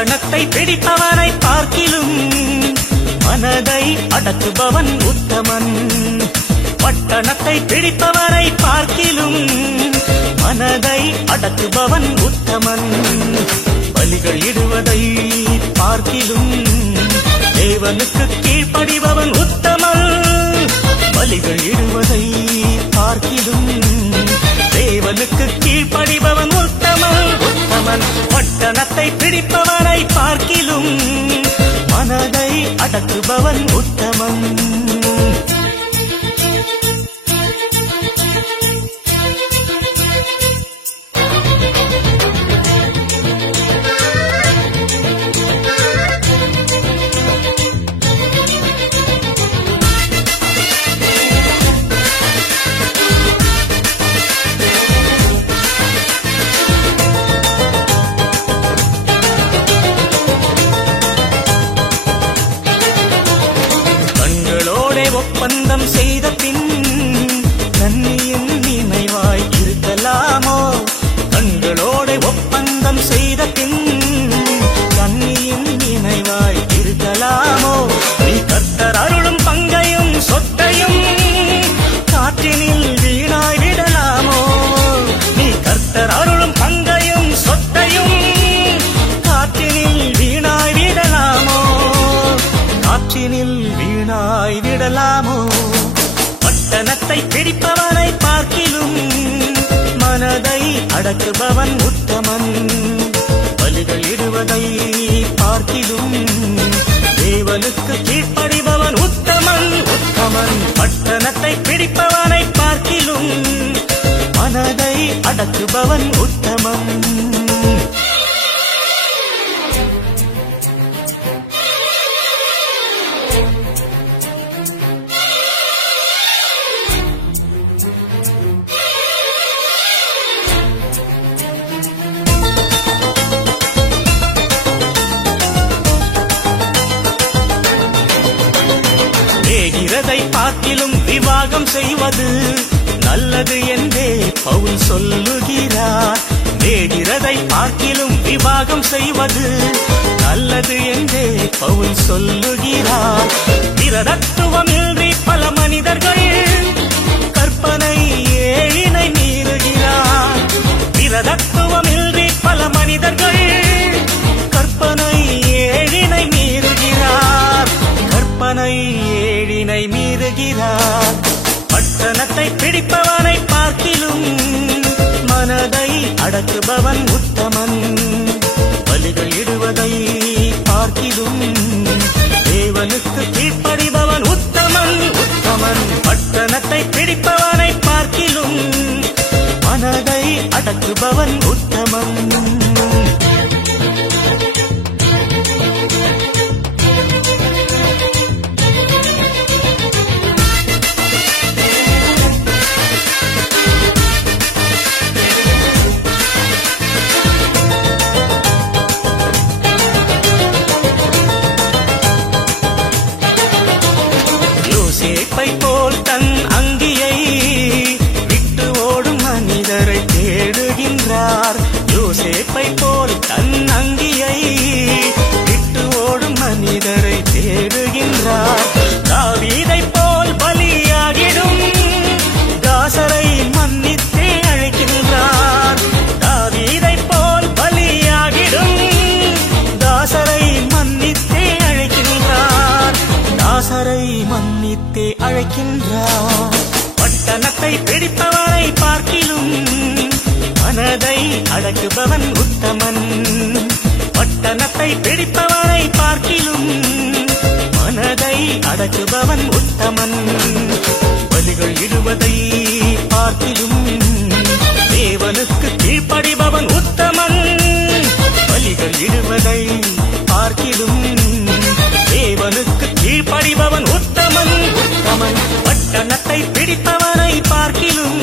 பட்டணத்தை பிடிப்பவனை பார்க்கிலும் மனதை அடக்குபவன் உத்தமன். பட்டணத்தை பிடிப்பவனை பார்க்கிலும் மனதை அடக்குபவன் உத்தமன். பலிகள் இடுவதை பார்க்கிலும் தேவனுக்கு கீழ்ப்படிபவன் உத்தமன். பலிகள் இடுவதை பார்க்கிலும் தேவனுக்கு கீழ்ப்படிபவன் உத்தமன் உத்தமன். பட்டணத்தை பிடிப்பவனை பார்க்கிலும் மனதை அடக்குபவன் உத்தமன். ஒப்பந்தம் செய்த பின் கண்ணியின் நினைவாய் இருக்கலாமோ? கண்களோட ஒப்பந்தம் செய்த பின் கண்ணியின் நினைவாய் இருக்கலாமோ? நீ கர்த்தர் அருளும் பங்கையும் சொத்தையும் காற்றினில் வீணாய் விடலாமோ? நீ கர்த்தர் அருளும் பங்கையும் சொத்தையும் காற்றினில் வீணாய் விடலாமோ? காற்றினில் வீணாய் விடலாமோ? பட்டணத்தை பிடிப்பவனை பார்க்கிலும் மனதை அடக்குபவன் உத்தமன். பலிகள் இடுவதை பார்க்கிலும் தேவனுக்கு கீழ்ப்படிபவன் உத்தமன் உத்தமன். பட்டணத்தை பிடிப்பவனை பார்க்கிலும் மனதை அடக்குபவன் உத்தமன். வேகிறதை பார்க்கிலும் விவாகம் செய்வது நல்லது என்றே பவுல் சொல்லுகிறார். வேகிறதை பார்க்கிலும் விவாகம் செய்வது நல்லது என்றே பவுல் சொல்லுகிறார். விரதத்துவமின்றி பல மனிதர்கள் கற்பனை ஏழினை மீறுகிறார். விரதத்துவமின்றி பல மனிதர்கள் கற்பனை ஏழினை மீறுகிறார். கற்பனை ஏழினை மீறுகிறார். பட்டணத்தை பிடிப்பவனை பார்க்கிலும் மனதை அடக்குபவன் உத்தமன். பலிகள் இடுவதை பார்க்கிலும் தேவனுக்கு கீழ்ப்படிபவன் உத்தமன் உத்தமன். பட்டணத்தை பிடிப்பவனை பார்க்கிலும் மனதை அடக்குபவன் உத்தமன். யோசேப்பை போல் தன் அங்கியை விட்டு ஓடும் மனிதரை தேடுகின்றார். யோசேப்பை போல் தன் அங்கியை விட்டு ஓடும் மனிதரை தேடுகின்றார். தாவீதை போல் பலியாகிடும் தாசரை மன்னித்தே அழைக்கின்றார். தாவீதை போல் பலியாகிடும் தாசரை மன்னித்தே அழைக்கின்றார். தாசரை மன்னித்தே அழைக்கின்றார். பட்டணத்தை பிடிப்பவனை பார்க்கிலும் மனதை அடக்குபவன் உத்தமன். பட்டணத்தை பிடிப்பவனை பார்க்கிலும் மனதை அடக்குபவன் உத்தமன். பலிகள் இடுவதை பார்க்கிலும் தேவனுக்கு கீழ்ப்படிபவன் உத்தமன். பலிகள் இடுவதை பார்க்கிலும் தேவனுக்கு கீழ்ப்படிபவன் உத்தமன் உத்தமன். பட்டணத்தை பிடிப்பவனை பார்க்கிலும்